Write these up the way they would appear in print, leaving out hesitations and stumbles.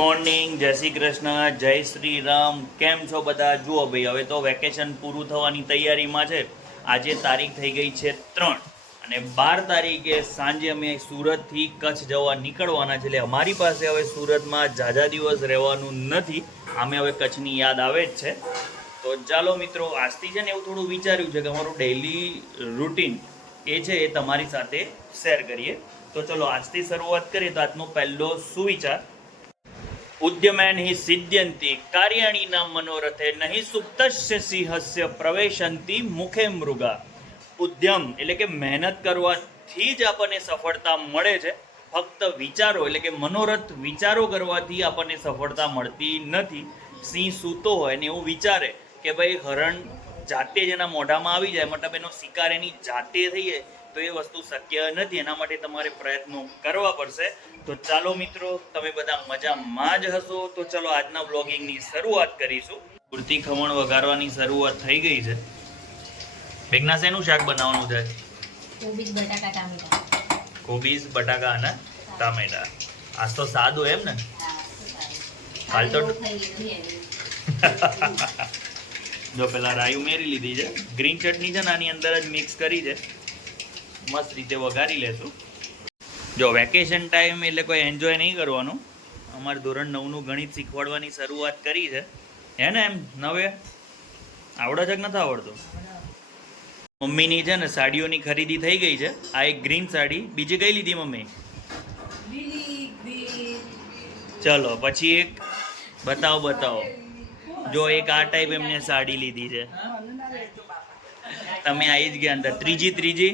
Morning, જય શ્રી કૃષ્ણ, જય શ્રી રામ. કેમ છો બધા? જુઓ ભાઈ, હવે તો વેકેશન પૂરું થવાની તૈયારીમાં છે. આજે તારીખ થઈ ગઈ છે 3 અને 12 તારીખે સાંજે અમે સુરતથી કચ્છ જવા નીકળવાના છે. એટલે અમારી પાસે હવે સુરતમાં ઝાઝા દિવસ રહેવાનું નથી. અમે હવે કચ્છની યાદ આવે જ છે. તો ચાલો મિત્રો, આજથી છે ને એવું થોડું વિચાર્યું છે કે અમારું ડેઇલી રૂટીન એ છે એ તમારી સાથે શેર કરીએ. તો ચલો આજથી શરૂઆત કરીએ. તો આજનો પહેલો સુવિચાર: ઉદ્યમેન હિ સિદ્ધ્યંતિ કાર્યાણીના મનોરથે નહીં સુપ્તસ્ય સિંહસ્ય પ્રવેશંતિ મુખે મૃગા. ઉદ્યમ એટલે કે મહેનત કરવાથી જ આપણને સફળતા મળે છે. ફક્ત વિચારો એટલે કે મનોરથ વિચારો કરવાથી આપણને સફળતા મળતી નથી. સિંહ સૂતો હોય ને એવું વિચારે કે ભાઈ હરણ જાતે જ એના મોઢામાં આવી જાય, મતલબ એનો શિકાર એની જાતે થઈ જાય, તો એ વસ્તુ શક્ય નથી. એના માટે તમારે પ્રયત્નો કરવા પડશે. તો ચાલો મિત્રો, તમે બધા મજામાં જ હશો. તો ચલો આજના બ્લોગિંગની શરૂઆત કરીશું. કુર્તી ખમણ વઘારવાની શરૂઆત થઈ ગઈ છે. મેઘના શેનું શાક બનાવવાનું છે? કોબીજ બટાકા અને ટામેટા. આજ તો સાદું એમ ને? હાલ તો જો પેલા રાઈ ઉમેરી લીધી છે. ગ્રીન ચટણી છે ને આની અંદર જ મિક્સ કરી છે. મસ્ત રીતે વઘારી લેશું. જો વેકેશન ટાઈમ એટલે કોઈ એન્જોય નહીં કરવાનું. અમારે ધોરણ 9નું ગણિત શીખવાડવાની શરૂઆત કરી છે. હે ને? એમ નવે આવડે છે કે નથી આવડતું? મમ્મીની છે ને સાડીઓની ખરીદી થઈ ગઈ છે. આ એક ગ્રીન સાડી. બીજી કઈ લીધી મમ્મી? ચલો પછી એક બતાવો. જો એક આ ટાઈપ એમને સાડી લીધી છે. તમે આવી જ ગયા અંદર. ત્રીજી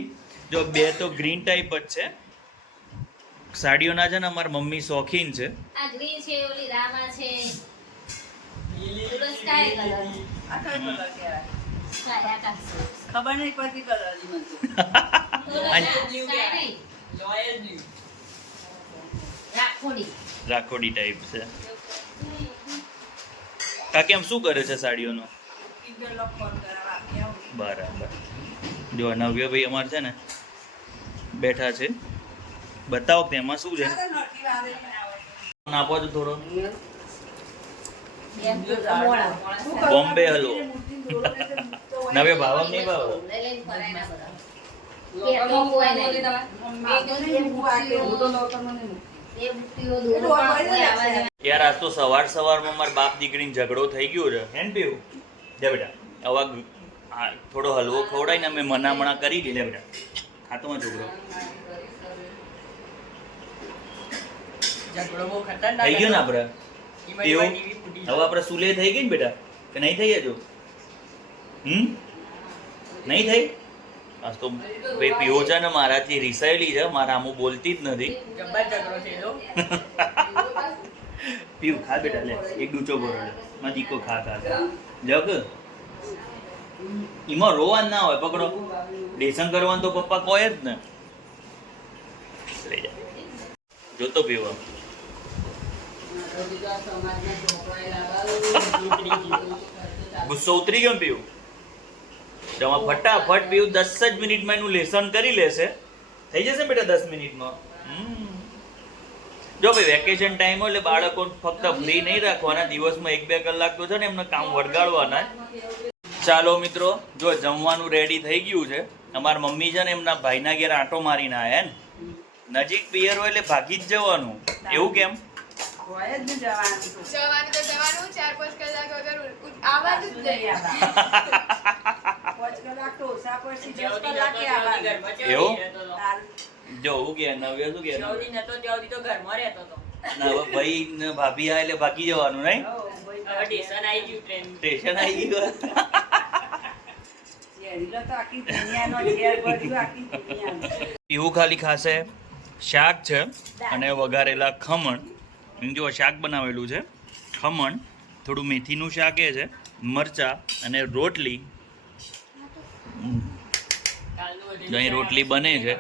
જો બે તો ગ્રીન ટાઈપ જ છે. સાડીઓના છે ને અમારા મમ્મી શોખીન છે. આ ગ્રીન છે, ઓલી રામા છે, ઓલો સ્કાય કલર. આ કયો કલર કહેવાય? સ્કાય આકાશ. ખબર નહીં પડતી કલર ની મને. Loyal blue. રાખોડી ટાઈપ છે. કાકી આમ શું કરે છે સાડીઓનો? બરાબર. જો નવ્યભાઈ અમારે છે ને બેઠા છે. બતાવો કે એમાં શું છે. આપો છો થોડો. બોમ્બે હલવો. નવે ભાવ નહીં ભાવ. યાર આજ તો સવારમાં મારા બાપ દીકરીને ઝઘડો થઈ ગયો છે. હે ને પીવું? લે બેટા, હવે થોડો હલવો ખવડાવીને અમે મનામણા કરી દઈએ. લે બેટા, ખાતો માં છોકરો થઈ ગયો ને આપણે પીવું. હવે આપણે સુલે થઈ ગઈ ને બેટા, કે નહીં થઈ હજુ? નહીં થઈ? આજ તો ભાઈ પીવો છે ને મારાથી રિસાયેલી છે. મારા આમું બોલતી જ નથી. પીવું ખા બેટા. લે એક ડૂચો ભરો. માં દીકો ખા જગ. એમાં રોવા ના હોય. પકડો. લેસન કરવાનું તો પપ્પા કહે જ ને. લઈ જા. જોતો પીવો. ગુસ્સો ઉતરી ગયો પીવું. તેમાં ફટાફટ પીવું 10 જ મિનિટમાં એનું લેસન કરી લેશે. થઈ જશે બેટા 10 મિનિટમાં. જો ભાઈ વેકેશન ટાઈમ હોય એટલે બાળકો ફક્ત ફ્રી નહીં રાખવાના. દિવસમાં 1-2 કલાક તો છે ને એમને કામ વળગાડવાના. ચાલો મિત્રો, જો જમવાનું રેડી થઈ ગયું છે. અમારા મમ્મી છે ને એમના ભાઈના ઘેર આંટો મારીને આવ્યા ને. નજીક પિયર હોય એટલે ભાગી જ જવાનું. એવું કેમ? એવું જો હું કે નવ્ય શું કે ભાઈ ને ભાભી આ એટલે ભાગી જવાનું. નહીં? સ્ટેશન આવી ગયું. પીવું ખાલી ખાશે. શાક છે અને વઘારેલા ખમણ. જો શાક બનાવેલું છે, ખમણ, થોડું મેથીનું શાક એ છે, મરચા અને રોટલી. અહીં રોટલી બને છે.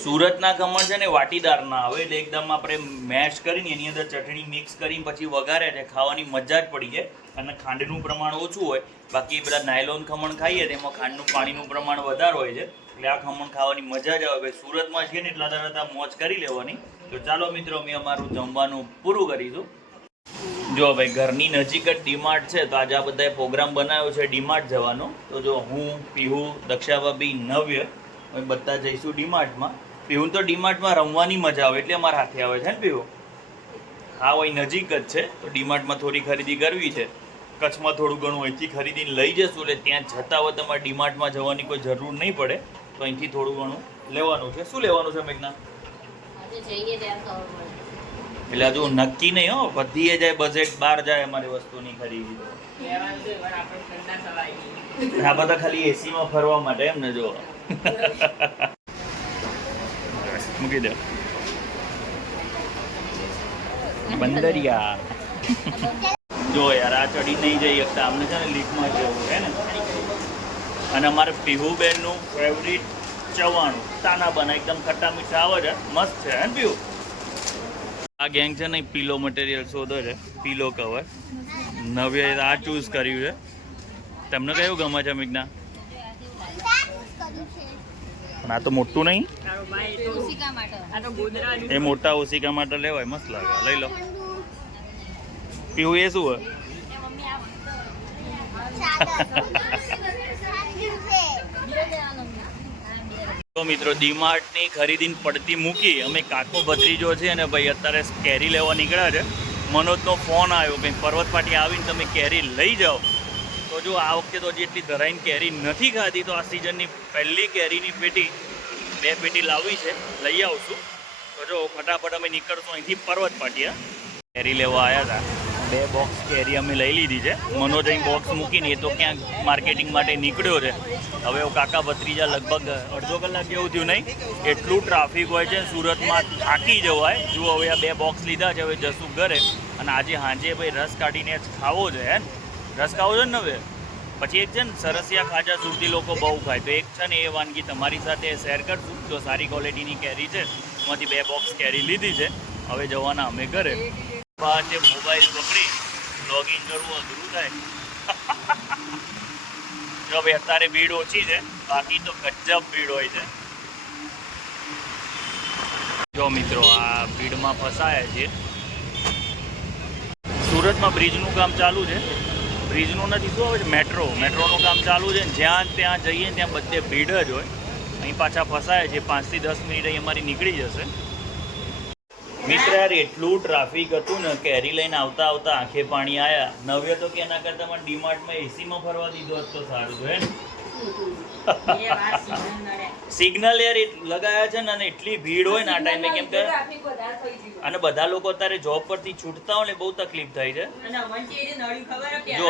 સુરતના ખમણ છે ને વાટીદારના આવે એટલે એકદમ આપણે મેશ કરીને એની અંદર ચટણી મિક્સ કરીને પછી વઘારે છે. ખાવાની મજા જ પડી જાય. અને ખાંડનું પ્રમાણ ઓછું હોય. બાકી બધા નાયલોન ખમણ ખાઈએ તો એમાં ખાંડનું પાણીનું પ્રમાણ વધારે હોય છે. એટલે આ ખમણ ખાવાની મજા જ આવે ભાઈ. સુરતમાં છીએ ને એટલા દાડા મોજ કરી લેવાની. તો ચાલો મિત્રો અમે અમારું જમવાનું પૂરું કરીશું. જો ભાઈ ઘરની નજીક જ ડીમાર્ટ છે તો આજે આ બધાએ પ્રોગ્રામ બનાવ્યો છે ડીમાર્ટ જવાનો. તો જો હું, પીહુ, દક્ષા ભાભી, નવ્ય અમે બધા જઈશું ડીમાર્ટમાં. પીહુ તો ડીમાર્ટમાં રમવાની મજા આવે એટલે અમારા હાથે આવે છે ને પીહુ. હા ભાઈ નજીક જ છે તો ડીમાર્ટમાં થોડી ખરીદી કરવી છે. કચ્છમાં થોડું ઘણું અહીંથી ખરીદીને લઈ જશું એટલે ત્યાં જતા હોય તમારે ડીમાર્ટમાં જવાની કોઈ જરૂર નહીં પડે. તો અહીંથી થોડું ઘણું લેવાનું છે. શું લેવાનું છે મેઘના? એટલે હજુ નક્કી નહીં હો, વધીએ જાય બજેટ બહાર જાય અમારી વસ્તુની ખરીદી. આ બધા ખાલી એસીમાં ફરવા માટે એમ ને. જો મૂકી દે બંદરિયા. જો યાર આ ચડી નહીં જઈ શકતા અમને છે ને લીફમાં જવું હે ને. અને અમારે પીહુબેનનું ફેવરિટ ચવાણું તાના બના એકદમ ખટ્ટા મીઠા આવે છે, મસ્ત છે હે પીહુ. આ ગેંગ છે ને પીલો મટીરિયલ શોધો છે, પીલો કવર. નવે આ ચૂઝ કર્યું છે. તમને કયું ગમે છે મેઘના? પણ આ તો મોટું નહીં, એ મોટા ઓશિકા માટે લેવાય, મસ્ત લાગે, લઈ લો. પીવું એ શું હોય? તો મિત્રો ડીમાર્ટની ખરીદીને પડતી મૂકી અમે કાકો ભત્રીજો છે અને ભાઈ અત્યારે કેરી લેવા નીકળ્યા છે. મનોજનો ફોન આવ્યો કંઈ પર્વત પાટી આવીને તમે કેરી લઈ જાઓ. તો જો આ વખતે તો જેટલી ધરાઈને કેરી નથી ખાધી તો આ સિઝનની પહેલી કેરીની પેટી 2 પેટી લાવવી છે, લઈ આવશું. તો જો ફટાફટ અમે નીકળશું અહીંથી પર્વત પાટિયા. કેરી લેવા આવ્યા હતા, 2 બોક્સ કેરી અમે લઈ લીધી છે. મનોજ અહીં બોક્સ મૂકીને એ તો ક્યાંક માર્કેટિંગ માટે નીકળ્યો છે. હવે કાકા ભત્રીજા લગભગ અડધો કલાક જેવું થયું નહીં, એટલું ટ્રાફિક હોય છે સુરતમાં, થાકી જવાય. જુઓ હવે આ 2 બોક્સ લીધા છે, હવે જશું ઘરે. અને આજે સાંજે ભાઈ રસ કાઢીને જ ખાવો છે હે. રસ ખાવો છે ને હવે. પછી એક છે ને સરસિયા ખાજા સુરતી લોકો બહુ ખાય, તો એક છે ને એ વાનગી તમારી સાથે શેર કરશું. જો સારી ક્વોલિટીની કેરી છે, એમાંથી 2 બોક્સ કેરી લીધી છે. હવે જવાના અમે ઘરે. તે મોબાઈલ પકડી લોગિન કરવું અઘરું થાય. જો ભાઈ અત્યારે ભીડ ઓછી છે, બાકી તો ગજબ ભીડ હોય છે. જો મિત્રો આ ભીડમાં ફસાયા છે. સુરતમાં બ્રિજનું કામ ચાલુ છે. બ્રિજનું નથી, શું આવે છે, મેટ્રોનું કામ ચાલુ છે. જ્યાં ત્યાં જઈએ ત્યાં બધે ભીડ જ હોય. અહીં પાછા ફસાયા છે. 5 થી 10 મિનિટ અહીં અમારી નીકળી જશે. મિત્ર યાર એટલું ટ્રાફિક હતું ને, કેરી લઈને આવતા આવતા આંખે પાણી આવ્યા. નવ્ય તો કે એના કરતા મને ડીમાર્ટમાં એસીમાં ફરવા દીધો હોત તો સારું છે ને. સિગ્નલ યાર લગાયા છે ને, અને એટલી ભીડ હોય ને આ ટાઈમે, કેમ કે અને બધા લોકો અત્યારે જોબ પરથી છૂટતા હોય ને બહુ તકલીફ થાય છે. જો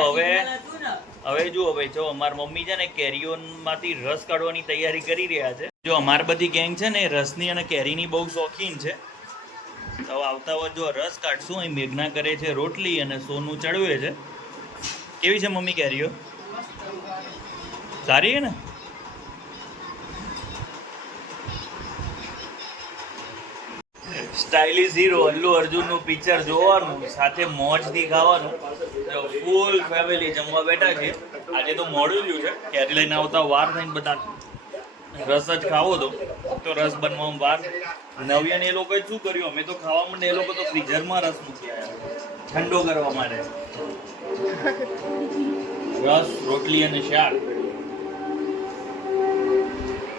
હવે જુઓ ભાઈ, જો અમારા મમ્મી છે ને કેરીઓમાંથી રસ કાઢવાની તૈયારી કરી રહ્યા છે. જો અમાર બધી ગેંગ છે ને રસની અને કેરીની બહુ શોખીન છે. તો આવતા હોય જો રસ કાઢશું. અહીં મેઘના કરે છે રોટલી અને સોનું ચડવે છે. કેવી છે મમ્મી કેરીઓ? સારી છે ને? સ્ટાઇલિશ હીરો અલ્લુ અર્જુનનું પિક્ચર જોવાનું, સાથે મોજથી ખાવાનું. ફૂલ ફેમિલી જમવા બેઠા છે. આજે તો મોડું થયું છે, કેરી લઈને આવતા વાર થઈને બધા રસ જ ખાવો તો રસ બનવામાં વાર. નવ્યાને એ લોકોએ શું કર્યું, અમે તો ખાવા માંડે, એ લોકો તો ફ્રીઝરમાં રસ મૂકી આવ્યા ઠંડો કરવા માટે. રસ, રોટલી અને શાક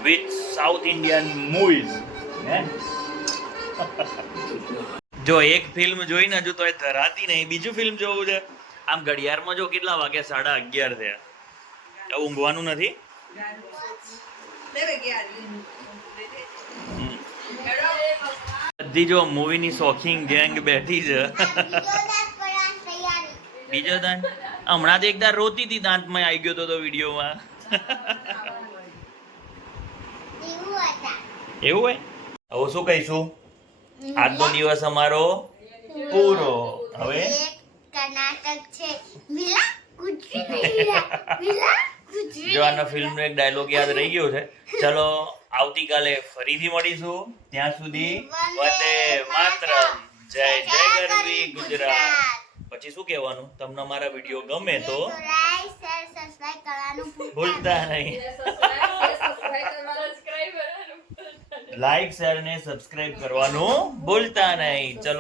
વિથ સાઉથ ઇન્ડિયન મૂવીઝ. હે જો એક ફિલ્મ જોઈને હજુ તો એ ધરાતી નહીં, બીજું ફિલ્મ જોવું છે. આમ ઘડિયાળમાં જો કેટલા વાગ્યા, 11:30 થયા. ઊંઘવાનું નથી. બધી જો મૂવીની શોખીન ગેંગ બેઠી છે. બીજો દાંત હમણાં તો એકદા રોતી હતી, દાંતમાં આવી ગયો તો વિડીયોમાં. એવું હોય. હવે શું કહીશું, આજનો દિવસ અમારો પૂરો. હવે કર્ણાટક છે. જો આનો ફિલ્મનો એક ડાયલોગ યાદ રહી ગયો છે. ચલો આવતીકાલે ફરીથી મળીશું. ત્યાં સુધી વંદે માતરમ, જય જય ગરવી ગુજરાત. પછી શું કહેવાનું, તમને અમારા વિડીયો ગમે તો લાઈક શેર સબસ્ક્રાઇબ કરવાનું ભૂલતા નહીં. લાઈક શેર અને સબસ્ક્રાઇબ કરવાનું ભૂલતા નહીં. ચલો.